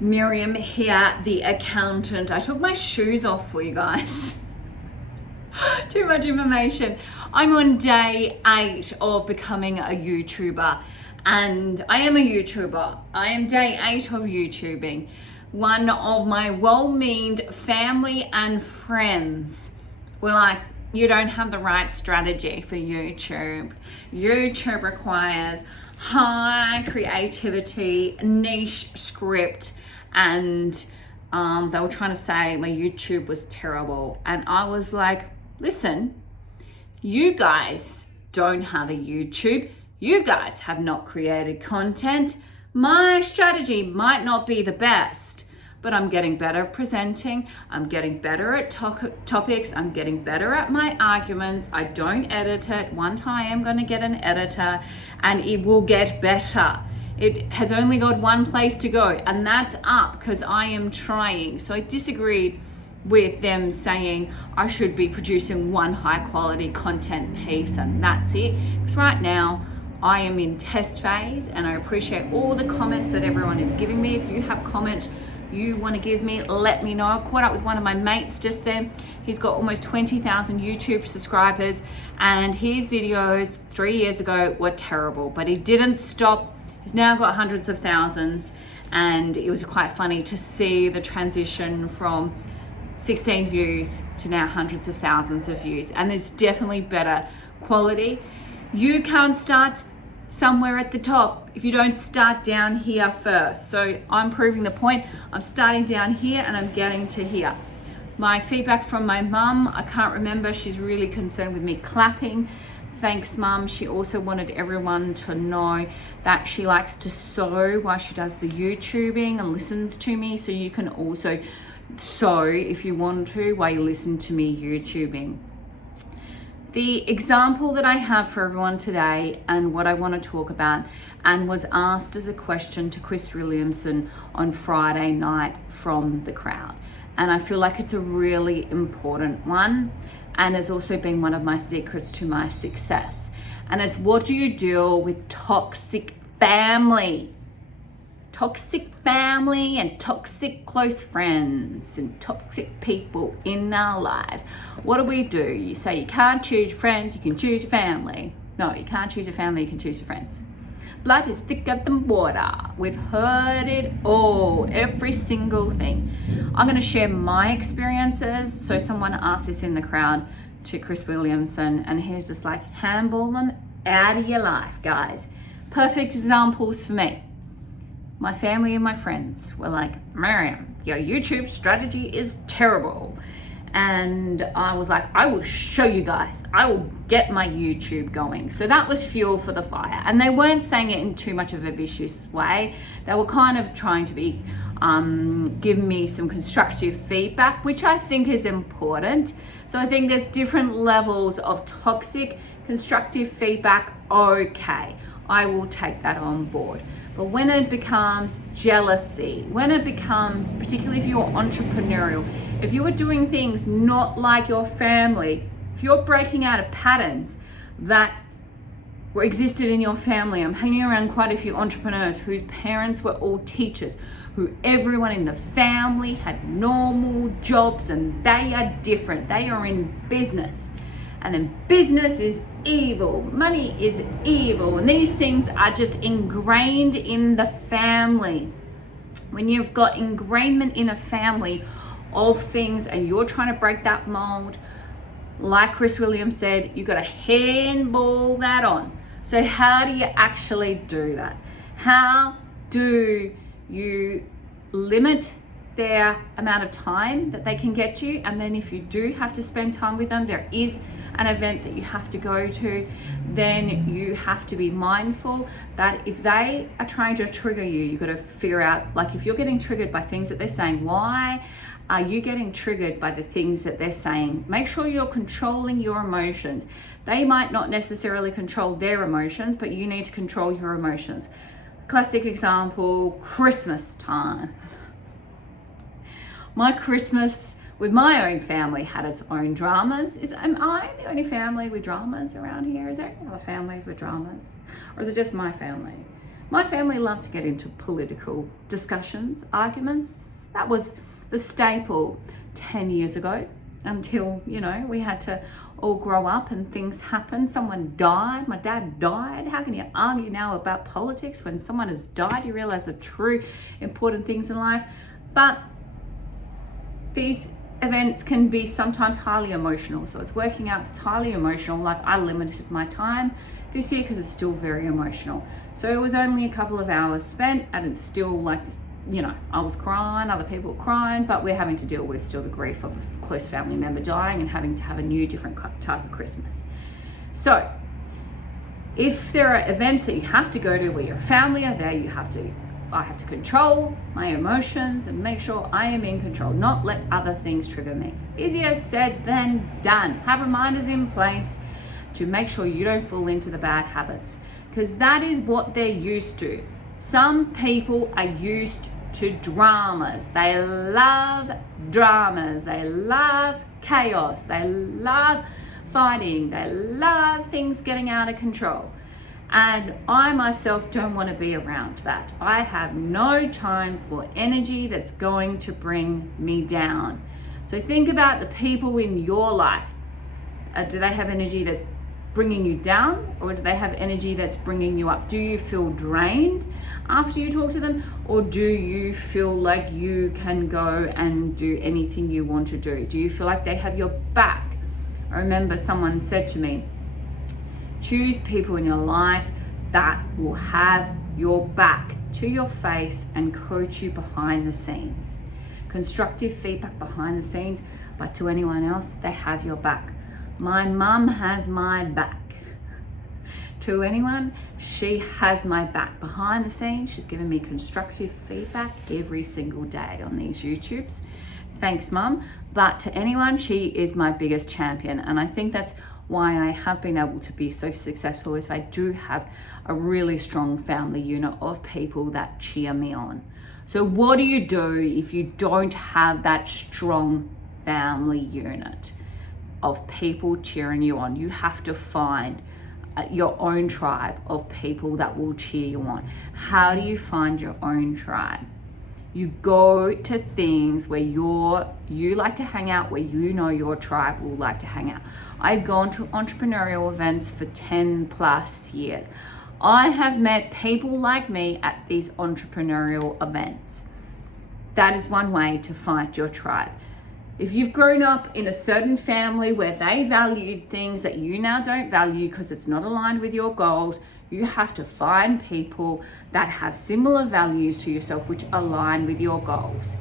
Miriam here, the accountant. I took my shoes off for you guys. Too much information. I'm on day 8 of becoming a YouTuber, and I am a YouTuber. I am day 8 of YouTubing. One of my well-meaned family and friends were like, you don't have the right strategy for YouTube. YouTube requires high creativity, niche script, and they were trying to say my YouTube was terrible. And I was like, listen, you guys don't have a YouTube. You guys have not created content. My strategy might not be the best, but I'm getting better at presenting. I'm getting better at topics. I'm getting better at my arguments. I don't edit it. One time I'm going to get an editor and it will get better. It has only got one place to go, and that's up, because I am trying. So I disagreed with them saying I should be producing one high quality content piece and that's it. Because right now I am in test phase, and I appreciate all the comments that everyone is giving me. If you have comments you want to give me, let me know. I caught up with one of my mates just then. He's got almost 20,000 YouTube subscribers, and his videos 3 years ago were terrible, but he didn't stop. He's now got hundreds of thousands, and it was quite funny to see the transition from 16 views to now hundreds of thousands of views, and it's definitely better quality. You can't start somewhere at the top if you don't start down here first. So I'm proving the point. I'm starting down here and I'm getting to here. My feedback from my mum, I can't remember. She's really concerned with me clapping. Thanks, Mum. She also wanted everyone to know that she likes to sew while she does the YouTubing and listens to me. So you can also sew if you want to while you listen to me YouTubing. The example that I have for everyone today, and what I want to talk about, and was asked as a question to Chris Williamson on Friday night from the crowd. And I feel like it's a really important one, and has also been one of my secrets to my success. And it's, what do you deal with toxic family? Toxic family and toxic close friends and toxic people in our lives. What do? You say you can't choose your friends, you can choose your family. No, you can't choose your family, you can choose your friends. Blood is thicker than water. We've heard it all, every single thing. I'm going to share my experiences. So someone asked this in the crowd to Chris Williamson, and he's just like, handball them out of your life, guys. Perfect examples for me. My family and my friends were like, Miriam, your YouTube strategy is terrible. And I was like, I will show you guys. I will get my YouTube going. So that was fuel for the fire. And they weren't saying it in too much of a vicious way. They were kind of trying to be, give me some constructive feedback, which I think is important. So I think there's different levels of toxic, constructive feedback. Okay, I will take that on board. But when it becomes jealousy, when it becomes, particularly if you're entrepreneurial, if you are doing things not like your family, if you're breaking out of patterns that were existed in your family. I'm hanging around quite a few entrepreneurs whose parents were all teachers, who everyone in the family had normal jobs, and they are different. They are in business. And then business is evil, money is evil, and these things are just ingrained in the family. When you've got ingrainment in a family of things and you're trying to break that mold, like Chris Williams said, you've got to handball that on. So how do you actually do that? How do you limit their amount of time that they can get you? And then if you do have to spend time with them, there is an event that you have to go to, then you have to be mindful that if they are trying to trigger you, you've got to figure out, like, if you're getting triggered by things that they're saying, why are you getting triggered by the things that they're saying? Make sure you're controlling your emotions. They might not necessarily control their emotions, but you need to control your emotions. Classic example, Christmas time. My Christmas with my own family had its own dramas. Am I the only family with dramas around here? Is there any other families with dramas? Or is it just my family? My family loved to get into political discussions, arguments. That was the staple 10 years ago until, we had to all grow up and things happened. Someone died. My dad died. How can you argue now about politics when someone has died? You realize the true important things in life. But these events can be sometimes highly emotional. So it's working out, it's highly emotional. Like I limited my time this year because it's still very emotional. So it was only a couple of hours spent and it's still like, I was crying, other people were crying, but we're having to deal with still the grief of a close family member dying and having to have a new, different type of Christmas. So if there are events that you have to go to where your family are there, I have to control my emotions and make sure I am in control, not let other things trigger me. Easier said than done. Have reminders in place to make sure you don't fall into the bad habits, because that is what they're used to. Some people are used to dramas. They love dramas. They love chaos. They love fighting. They love things getting out of control. And I myself don't want to be around that. I have no time for energy that's going to bring me down. So think about the people in your life. Do they have energy that's bringing you down, or do they have energy that's bringing you up? Do you feel drained after you talk to them, or do you feel like you can go and do anything you want to do? Do you feel like they have your back? I remember someone said to me, choose people in your life that will have your back to your face and coach you behind the scenes. Constructive feedback behind the scenes, but to anyone else, they have your back. My mum has my back. To anyone, she has my back. Behind the scenes, she's given me constructive feedback every single day on these YouTubes. Thanks, Mum. But to anyone, she is my biggest champion. And I think that's why I have been able to be so successful, is I do have a really strong family unit of people that cheer me on. So what do you do if you don't have that strong family unit of people cheering you on? You have to find your own tribe of people that will cheer you on. How do you find your own tribe? You go to things where you like to hang out, where you know your tribe will like to hang out. I've gone to entrepreneurial events for 10 plus years. I have met people like me at these entrepreneurial events. That is one way to find your tribe. If you've grown up in a certain family where they valued things that you now don't value because it's not aligned with your goals, you have to find people that have similar values to yourself, which align with your goals,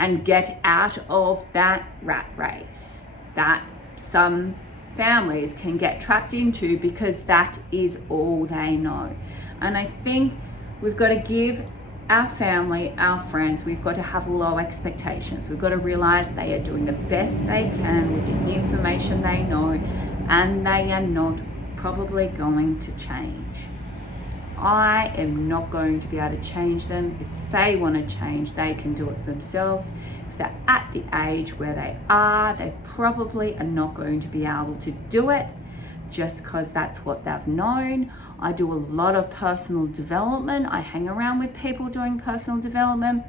and get out of that rat race that some families can get trapped into because that is all they know. And I think we've got to give our family, our friends, we've got to have low expectations. We've got to realize they are doing the best they can with the information they know, and they are not probably going to change. I am not going to be able to change them. If they want to change, they can do it themselves. If they're at the age where they probably are not going to be able to do it just because that's what they've known. I do a lot of personal development. I hang around with people doing personal development.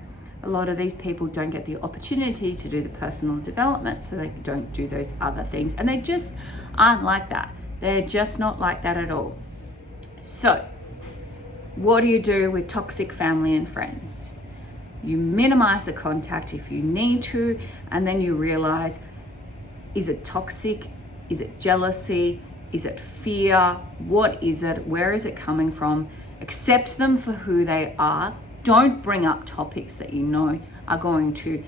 A lot of these people don't get the opportunity to do the personal development, so they don't do those other things. And they just aren't like that. They're just not like that at all. So, what do you do with toxic family and friends? You minimize the contact if you need to, and then you realize, is it toxic? Is it jealousy? Is it fear? What is it? Where is it coming from? Accept them for who they are. Don't bring up topics that you know are going to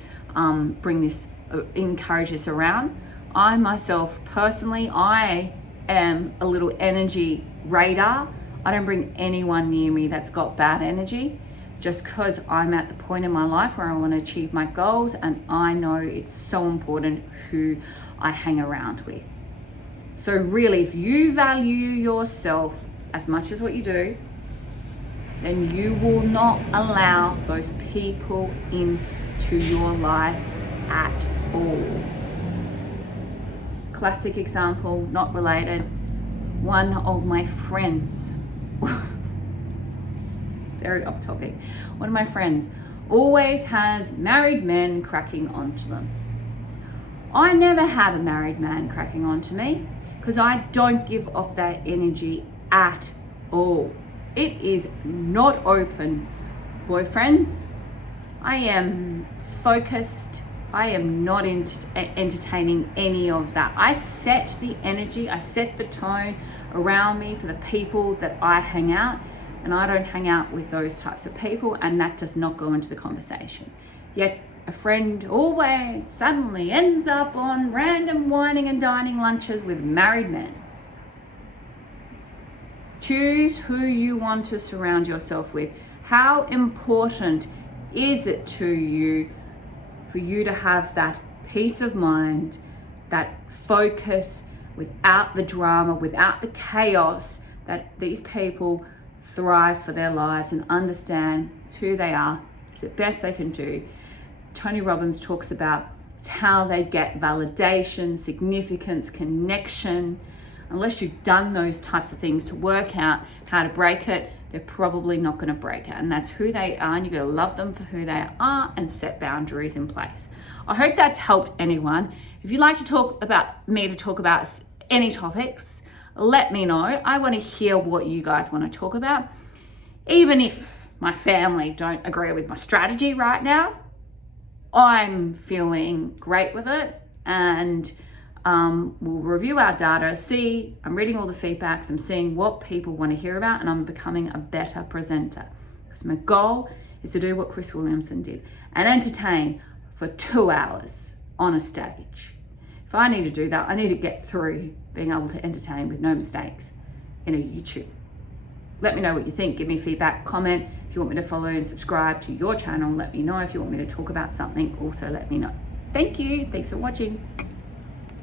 encourage this around. I myself, personally, I am a little energy radar. I don't bring anyone near me that's got bad energy, just because I'm at the point in my life where I want to achieve my goals, and I know it's so important who I hang around with. So really, if you value yourself as much as what you do, then you will not allow those people into your life at all. Classic example, not related. One of my friends, very off topic. One of my friends always has married men cracking onto them. I never have a married man cracking onto me because I don't give off that energy at all. It is not open. Boyfriends, I am focused. I am not entertaining any of that. I set the energy, I set the tone around me for the people that I hang out, and I don't hang out with those types of people, and that does not go into the conversation. Yet a friend always suddenly ends up on random whining and dining lunches with married men. Choose who you want to surround yourself with. How important is it to you for you to have that peace of mind, that focus, without the drama, without the chaos, that these people thrive for their lives and understand it's who they are, it's the best they can do. Tony Robbins talks about it's how they get validation, significance, connection. Unless you've done those types of things to work out how to break it, they're probably not going to break it. And that's who they are, and you've got to love them for who they are and set boundaries in place. I hope that's helped anyone. If you'd like to talk about any topics, let me know. I want to hear what you guys want to talk about. Even if my family don't agree with my strategy right now, I'm feeling great with it, and we'll review our data, I'm reading all the feedbacks, I'm seeing what people want to hear about, and I'm becoming a better presenter. Because my goal is to do what Chris Williamson did and entertain for 2 hours on a stage. If I need to do that, I need to get through being able to entertain with no mistakes in a YouTube. Let me know what you think. Give me feedback, comment. If you want me to follow and subscribe to your channel, let me know. If you want me to talk about something, also let me know. Thank you. Thanks for watching.